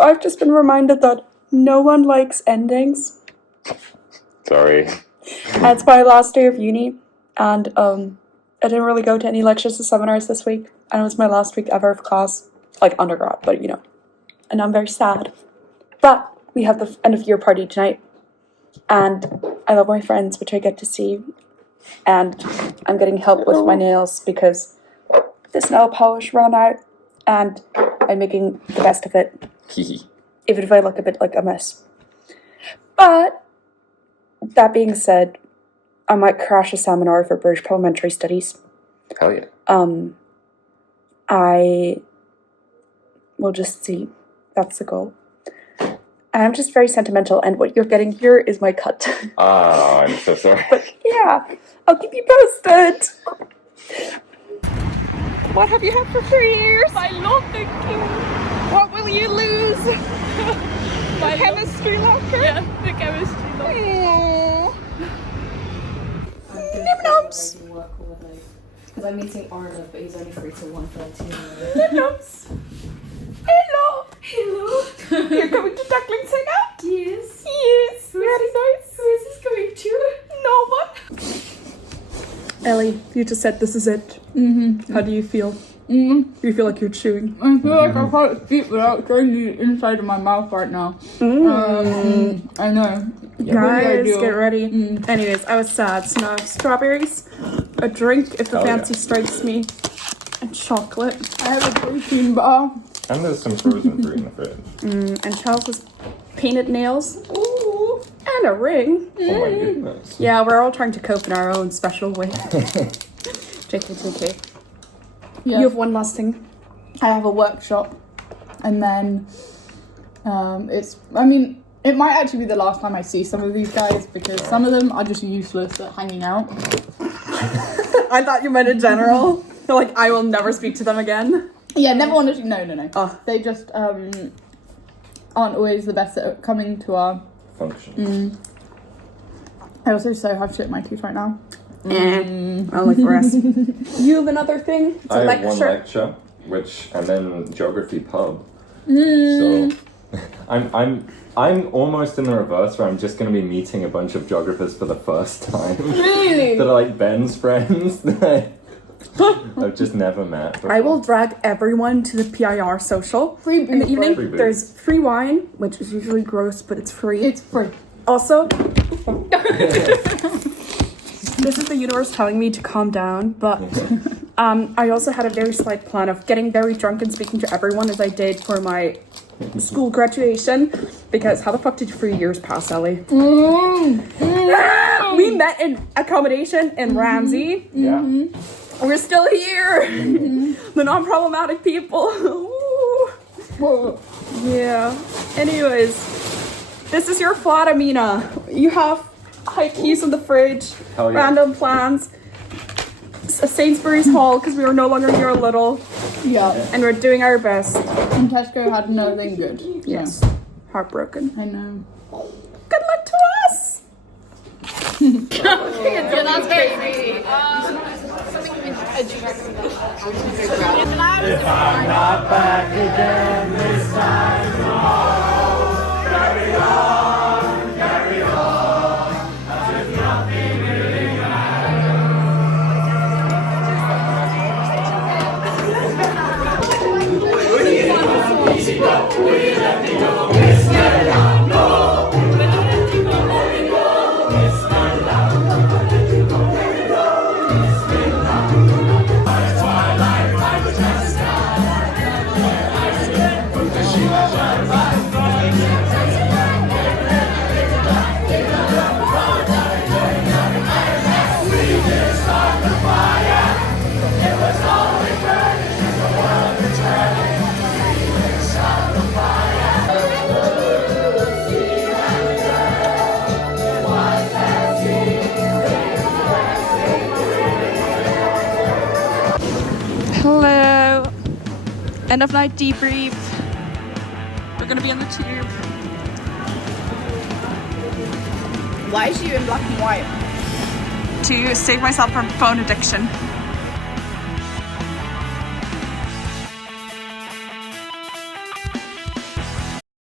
So I've just been reminded that no one likes endings. Sorry. It's my last day of uni, and I didn't really go to any lectures or seminars this week, and it was my last week ever of class, like undergrad, but you know. And I'm very sad. But we have the end of year party tonight, and I love my friends, which I get to see, and I'm getting help with my nails because this nail polish ran out, and I'm making the best of it, even if I look a bit like a mess. But that being said, I might crash a seminar for British Parliamentary Studies. Hell yeah. I will just see. That's the goal. I'm just very sentimental, and what you're getting here is my cut. Oh, I'm so sorry. But yeah, I'll keep you posted. What have you had for 3 years? My law thinking. What will you lose? My chemistry locker? Yeah, the chemistry locker. Nibnums. Because I'm meeting Arnold, but he's only free till 1:30. Nibnums. Hello. Hello. You're coming to Ducklings Hangout? Yes. Yes. Very nice. Who is this going to? No one. Ellie, you just said this is it. Mm-hmm. How do you feel? Mm-hmm. You feel like you're chewing? I feel like I can't speak without showing the inside of my mouth right now. I know. Guys, get ready. Anyways, I was sad. So now I have strawberries, a drink if the fancy strikes me, and chocolate. I have a protein bar. And there's some frozen fruit in the fridge. And Charles has painted nails. Ooh. And a ring. Oh my goodness. Yeah, we're all trying to cope in our own special way. JK. Yeah. You have one last thing. I have a workshop, and then it might actually be the last time I see some of these guys because some of them are just useless at hanging out. I thought you meant in general. Like, I will never speak to them again. Yeah, never want to. No. Oh. They just aren't always the best at coming to our Functions. I also so have shit in my tooth right now. I like the rest. You have another thing? It's I a have one lecture, and then geography pub. So I'm almost in the reverse where I'm just going to be meeting a bunch of geographers for the first time. Really? That are like Ben's friends that I've just never met before. I will drag everyone to the PIR social Free in the booze, evening. Free booze. There's free wine, which is usually gross, but it's free. It's free. Also, this is the universe telling me to calm down, but I also had a very slight plan of getting very drunk and speaking to everyone as I did for my school graduation, because how the fuck did 3 years pass, Ellie? We met in accommodation in Ramsey. Yeah. We're still here. The non-problematic people. Whoa. Yeah. Anyways, this is your flat, Amina. You have high keys in the fridge, Hell yeah. random plans, a Sainsbury's haul because we were no longer near Little, Yeah. and we're doing our best. And Tesco had nothing good. Yes. Heartbroken. I know. Good luck to us. Yeah, that's very crazy. If I'm not back again this time tomorrow, carry on, as if nothing really Hello. End of night debrief. We're gonna be on the tube. Why is she in black and white? To save myself from phone addiction.